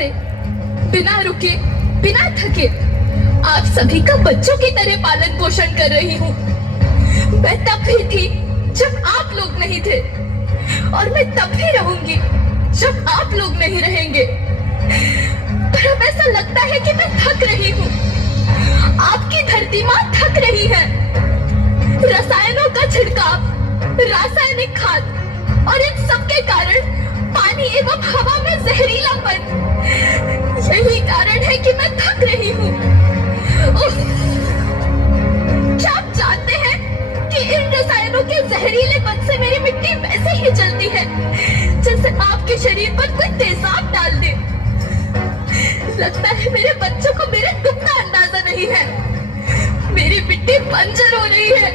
से बिना रुके, बिना थके आप सभी का बच्चों की तरह पालन पोषण कर रही हूँ। मैं तब भी थी जब आप लोग नहीं थे, और मैं तब भी रहूंगी जब आप लोग नहीं रहेंगे। पर अब ऐसा लगता है कि मैं थक रही हूँ। आपकी धरती माँ थक रही है। रसायनों का छिड़काव, रासायनिक खाद और इन सब के कारण पानी एवं हवा में जहरीलापन, यही कारण है कि मैं थक रही हूँ। क्या आप जानते हैं कि इन रसायनों के जहरीलेपन से मेरी मिट्टी वैसे ही जलती है जैसे आपके शरीर पर कोई तेजाब डाल दे। लगता है मेरे बच्चों को मेरे दुख का अंदाजा नहीं है। मेरी मिट्टी बंजर हो रही है।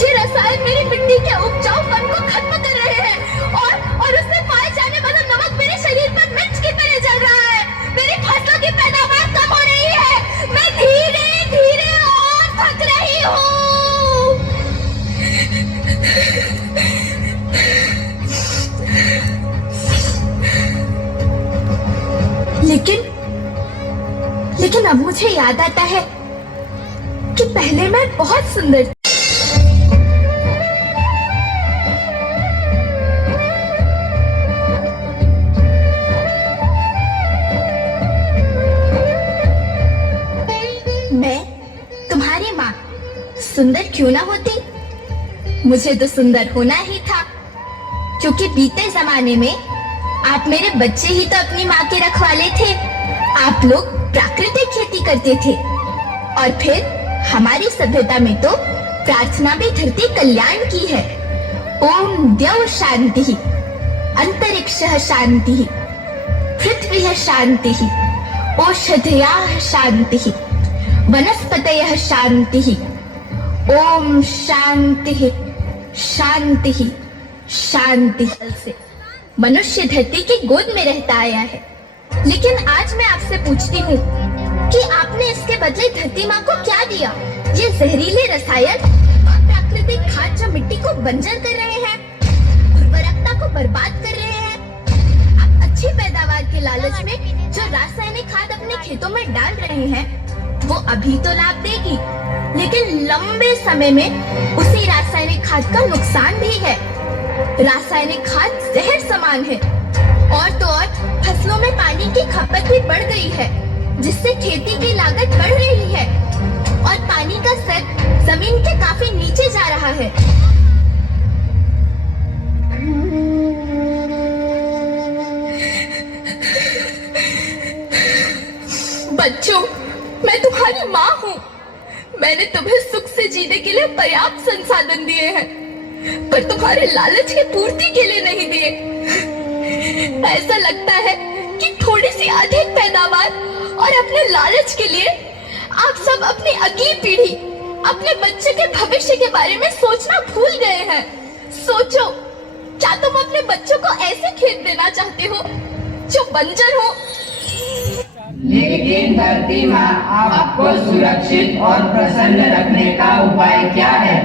ये रसायन मेरी मिट्टी के उपजाऊपन को खत्म कर रहे हैं और उसमें पाए जाने वाला नमक मेरे शरीर पर मिर्च की तरह जल रहा है। मेरी फसलों की पैदावार कम हो रही है। मैं धीरे धीरे और थक रही हूँ। लेकिन अब मुझे याद आता है कि पहले मैं बहुत सुंदर थी। मैं तुम्हारी माँ सुंदर क्यों ना होती? मुझे तो सुंदर होना ही था, क्योंकि बीते जमाने में आप मेरे बच्चे ही तो अपनी माँ के रखवाले थे। आप लोग प्राकृतिक खेती करते थे, और फिर हमारी सभ्यता में तो प्रार्थना भी धरती कल्याण की है। ओम द्यौ शांति, अंतरिक्षः शांति, पृथ्वी शांति, औषधयः शांति, वनस्पतयः शांति। ओम शांति शांति शांति से मनुष्य धरती की गोद में रहता आया है। लेकिन आज मैं आपसे पूछती हूँ कि आपने इसके बदले धरती माँ को क्या दिया? ये जहरीले रसायन और प्राकृतिक खाद जो मिट्टी को बंजर कर रहे हैं, उर्वरकता को बर्बाद कर रहे हैं। आप अच्छी पैदावार के लालच में जो रासायनिक खाद अपने खेतों में डाल रहे हैं, वो अभी तो लाभ देगी, लेकिन लंबे समय में उसी रासायनिक खाद का नुकसान भी है। रासायनिक खाद जहर समान है, और तो और फसलों में पानी की खपत भी बढ़ गई है, जिससे खेती की लागत बढ़ रही है और पानी का स्तर जमीन के काफी नीचे जा रहा है। बच्चों, मैं तुम्हारी माँ हूँ। मैंने तुम्हें सुख से जीने के लिए पर्याप्त संसाधन दिए हैं, पर तुम्हारे लालच की पूर्ति के लिए नहीं दिए। ऐसा लगता है कि थोड़ी सी अधिक पैदावार और अपने लालच के लिए आप सब अपनी अगली पीढ़ी, अपने बच्चे के भविष्य के बारे में सोचना भूल गए हैं। सोचो, क्या तुम अपने बच्चों को ऐसे खेत देना चाहते हो जो बंजर हो? लेकिन धरती माँ, आपको सुरक्षित और प्रसन्न रखने का उपाय क्या है?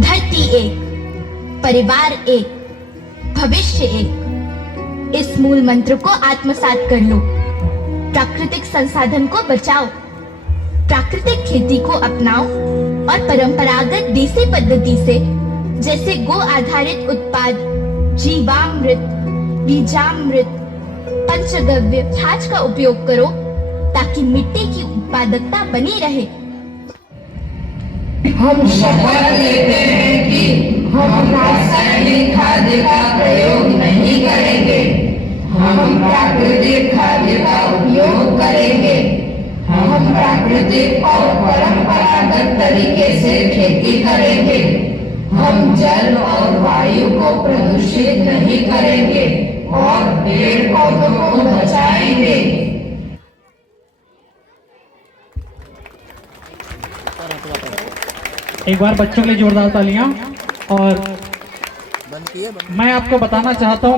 धरती एक, परिवार एक, भविष्य एक। इस मूल मंत्र को आत्मसात कर लो। प्राकृतिक संसाधन को बचाओ, प्राकृतिक खेती को अपनाओ और परंपरागत देसी पद्धति से, जैसे गो आधारित उत्पाद, जीवामृत, बीजामृत, पंचगव्य छाछ का उपयोग करो, ताकि मिट्टी की उत्पादकता बनी रहे। हम शपथ लेते हैं कि हम रासायनिक खाद्य का प्रयोग नहीं करेंगे। हम प्राकृतिक खाद्य का उपयोग करेंगे। हम प्राकृतिक और परंपरागत तरीके से खेती करेंगे। हम जल और वायु को प्रदूषित नहीं करेंगे और पेड़ पौधों को बचाएंगे। एक बार बच्चों के लिए जोरदार तालियां। और मैं आपको बताना चाहता हूं